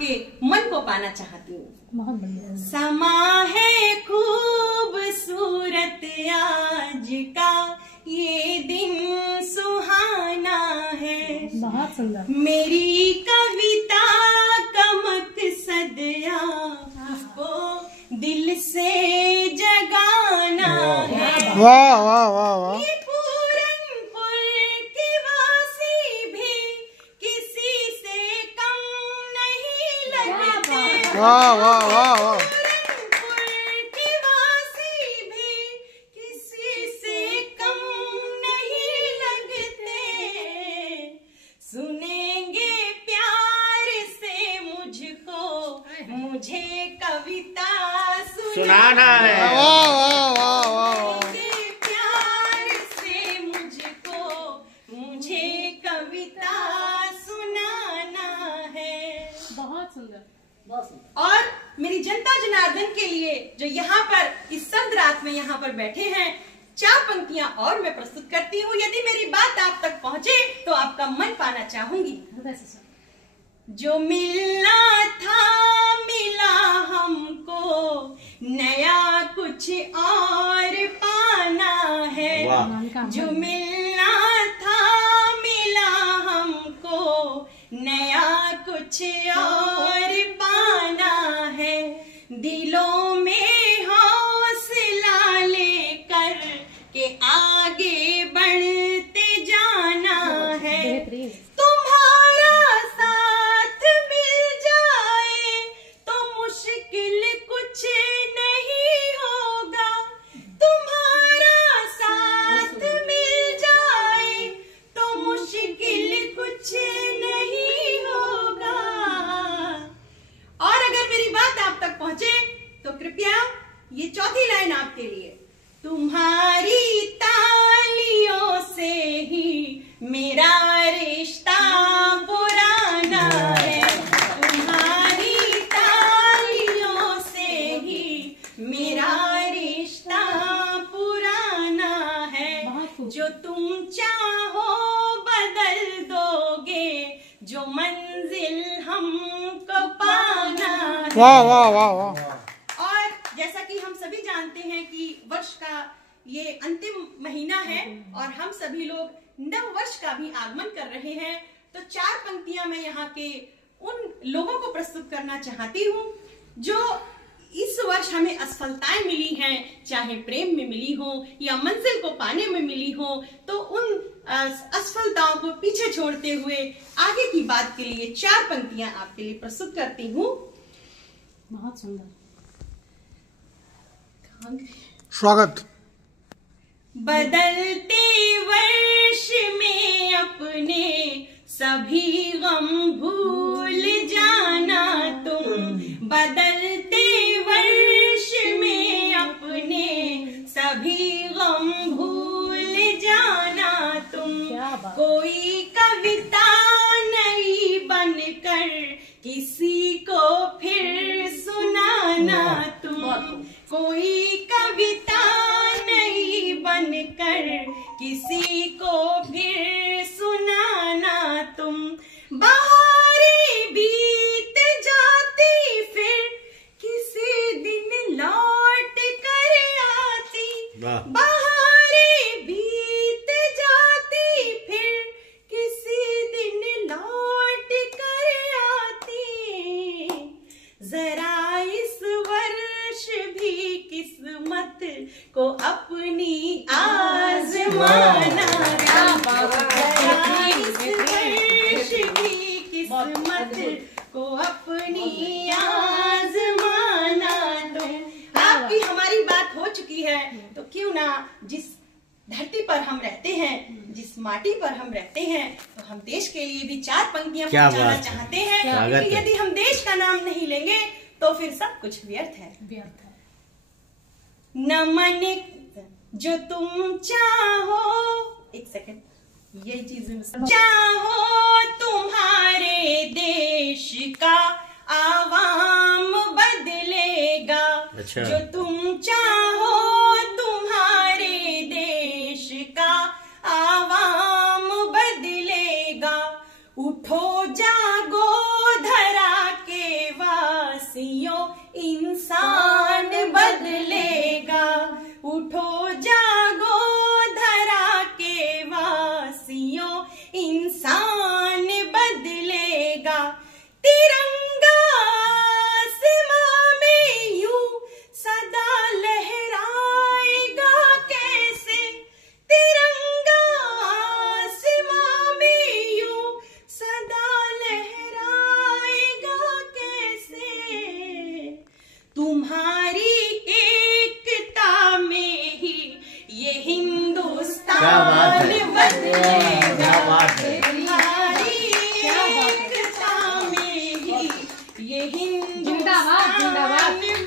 आपके मन को पाना चाहती हूँ। बहुत बढ़िया। समा है खूबसूरत आज का ये दिन सुहाना है। बहुत सुंदर। मेरी कविता का मकसद आपको दिल से जगाना है। वाह वाह वाह वाह। वाह वाह वाह वाह। की वासी भी किसी से कम नहीं लगते। सुनेंगे प्यार से मुझको, मुझे कविता सुनाना है। वाह वाह वाह वाह। प्यार से मुझको, मुझे कविता सुनाना है। बहुत सुंदर। और मेरी जनता जनार्दन के लिए जो यहाँ पर इस सर्द रात में यहाँ पर बैठे हैं, 4 पंक्तियां और मैं प्रस्तुत करती हूँ। यदि मेरी बात आप तक पहुँचे तो आपका मन पाना चाहूंगी। जो मिलना था मिला हमको, नया कुछ और पाना है। जो मिलना था मिला हमको, नया कुछ और पाना है। दिलों में हौसला लेकर के आगे बढ़ते जाना है। तुम्हारा साथ मिल जाए तो मुश्किल कुछ नहीं होगा। तुम्हारा साथ मिल जाए तो मुश्किल कुछ नहीं होगा। और अगर मेरी बात आप तक पहुंचे तो कृपया ये चौथी लाइन आपके लिए। तुम्हारी तालियों से ही मेरा रिश्ता पुराना है। तुम्हारी तालियों से ही मेरा रिश्ता पुराना है। जो तुम चाहो बदल दोगे, जो मंजिल हमको पाना है। वाह वाह वाह वाह। और जैसा कि हम सभी जानते हैं कि वर्ष का ये अंतिम महीना है और हम सभी लोग नव वर्ष का भी आगमन कर रहे हैं, तो 4 पंक्तियां मैं यहाँ के उन लोगों को प्रस्तुत करना चाहती हूँ जो इस वर्ष हमें असफलताएं मिली हैं, चाहे प्रेम में मिली हो या मंजिल को पाने में मिली हो, तो उन असफलताओं को पीछे छोड़ते हुए आगे की बात के लिए 4 पंक्तियां आपके लिए प्रस्तुत करती हूँ। बहुत सुंदर। स्वागत। बदलते वर्ष में अपने सभी गम भूल जाना तुम। बदलते वर्ष में अपने सभी गम भूल जाना तुम। कोई कविता नई बनकर किसी को फिर सुनाना तुम। कोई कविता नई बनकर किसी को फिर सुनाना तुम। बहारें बीत जाती फिर किसी दिन लौट कर आती। बहारें बीत जाती फिर किसी दिन लौट कर आती। जरा इस वर्ष भी किस्मत को अपनी आजमाना। किस्मत को अपनी आजमाना दो। आपकी हमारी बात हो चुकी है तो क्यों ना जिस धरती पर हम रहते हैं, जिस माटी पर हम रहते हैं, तो हम देश के लिए भी 4 पंक्तियां पहुंचाना चाहते हैं। क्योंकि यदि हम देश का नाम नहीं लेंगे तो फिर सब कुछ व्यर्थ है। नमन जो तुम चाहो, एक सेकंड, यही चीज चाहो तुम्हारे देश का आवाम बदलेगा। जो तुम चाहो तुम्हारे देश का आवाम बदलेगा। उठो जागो धरा के इंसान बदलेगा। उठो जागो धरा के वासियों, इंसान बदलेगा। तिरंगा आसमां में यूं सदा लहराएगा कैसे, तिरंगा आसमां में यूं सदा लहराएगा कैसे। तुम्हारी एकता में ही ये हिंदुस्तान बदलेगा। तुम्हारी एकता में ही ये हिंदुस्तान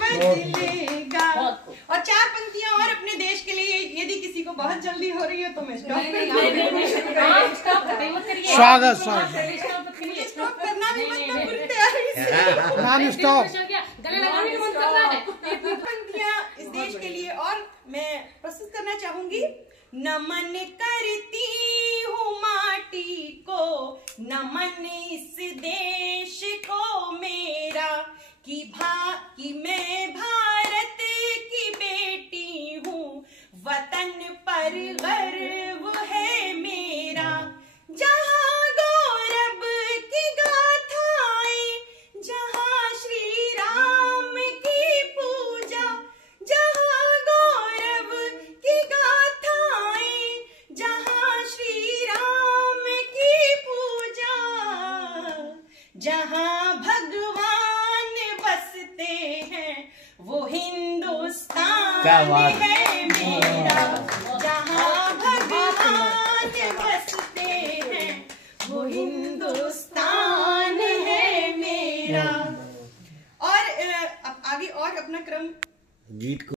बदलेगा। और 4 पंक्तियां और अपने देश के लिए, यदि किसी को बहुत जल्दी हो रही है तो मैं स्टॉप स्वागत स्टॉप करना भी मत पूरी तैयारी से नॉन स्टॉप। पंक्तियां इस देश के लिए और मैं प्रस्तुत करना चाहूंगी। नमन करती हूँ माटी को, नमन इस देश को मेरा, कि मैं भारत की बेटी हूँ, वतन पर गर्व है मेरा। जहाँ गौरव की गाथाएं, जहाँ श्री राम की पूजा, जहाँ गौरव की गाथाएं, जहाँ श्री राम की पूजा, जहाँ भगवान बसते हैं वो हिंदुस्तान है मेरा। जहाँ भगवान बसते हैं वो हिंदुस्तान है मेरा। और अब आगे और अपना क्रम गीत